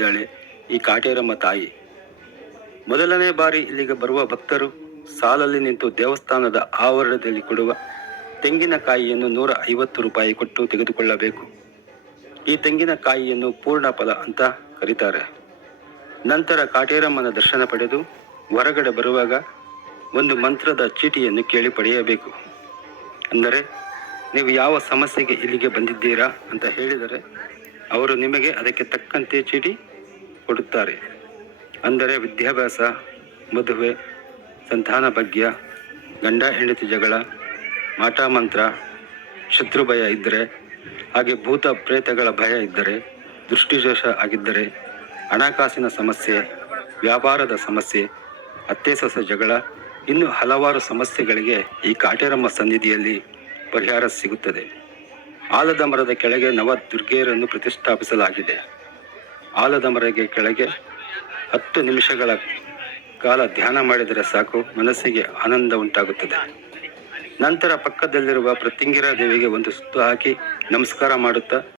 ನೆಲೆಸಿದ್ದಾಳೆ ಈ ಕಾಟೇರಮ್ಮ ತಾಯಿ. ಮೊದಲನೇ ಬಾರಿ ಇಲ್ಲಿಗೆ ಬರುವ ಭಕ್ತರು ಸಾಲಲ್ಲಿ ನಿಂತು ದೇವಸ್ಥಾನದ ಆವರಣದಲ್ಲಿ ಕೊಡುವ ತೆಂಗಿನಕಾಯಿಯನ್ನು ನೂರ ಐವತ್ತು ರೂಪಾಯಿ ಕೊಟ್ಟು ತೆಗೆದುಕೊಳ್ಳಬೇಕು. ಈ ತೆಂಗಿನಕಾಯಿಯನ್ನು ಪೂರ್ಣ ಫಲ ಅಂತ ಕರೀತಾರೆ. ನಂತರ ಕಾಟೇರಮ್ಮನ ದರ್ಶನ ಪಡೆದು ಹೊರಗಡೆ ಬರುವಾಗ ಒಂದು ಮಂತ್ರದ ಚೀಟಿಯನ್ನು ಕೇಳಿ ಪಡೆಯಬೇಕು. ಅಂದರೆ, ನೀವು ಯಾವ ಸಮಸ್ಯೆಗೆ ಇಲ್ಲಿಗೆ ಬಂದಿದ್ದೀರಾ ಅಂತ ಹೇಳಿದರೆ, ಅವರು ನಿಮಗೆ ಅದಕ್ಕೆ ತಕ್ಕಂತೆ ಚೀಟಿ ಕೊಡುತ್ತಾರೆ. ಅಂದರೆ ವಿದ್ಯಾಭ್ಯಾಸ, ಮದುವೆ, ಸಂತಾನ ಭಾಗ್ಯ, ಗಂಡ ಹೆಂಡತಿ ಜಗಳ, ಮಾಟ ಮಂತ್ರ, ಶತ್ರು ಭಯ ಇದ್ದರೆ, ಹಾಗೆ ಭೂತ ಪ್ರೇತಗಳ ಭಯ ಇದ್ದರೆ ದೃಷ್ಟಿದೋಷ ಆಗಿದ್ದರೆ, ಹಣಕಾಸಿನ ಸಮಸ್ಯೆ, ವ್ಯಾಪಾರದ ಸಮಸ್ಯೆ ಅತ್ತೆ ಸೊಸ ಜಗಳ, ಇನ್ನು ಹಲವಾರು ಸಮಸ್ಯೆಗಳಿಗೆ ಈ ಕಾಟೇರಮ್ಮ ಸನ್ನಿಧಿಯಲ್ಲಿ ಪರಿಹಾರ ಸಿಗುತ್ತದೆ. ಆಲದ ಮರದ ಕೆಳಗೆ ನವ ದುರ್ಗೆಯರನ್ನು ಪ್ರತಿಷ್ಠಾಪಿಸಲಾಗಿದೆ. ಆಲದ ಮರಗೆ ಕೆಳಗೆ ಹತ್ತು ನಿಮಿಷಗಳ ಕಾಲ ಧ್ಯಾನ ಮಾಡಿದರೆ ಸಾಕು, ಮನಸ್ಸಿಗೆ ಆನಂದ ಉಂಟಾಗುತ್ತದೆ. ನಂತರ ಪಕ್ಕದಲ್ಲಿರುವ ಪ್ರತಿಂಗಿರ ದೇವಿಗೆ ಒಂದು ಸುತ್ತು ಹಾಕಿ ನಮಸ್ಕಾರ ಮಾಡುತ್ತಾ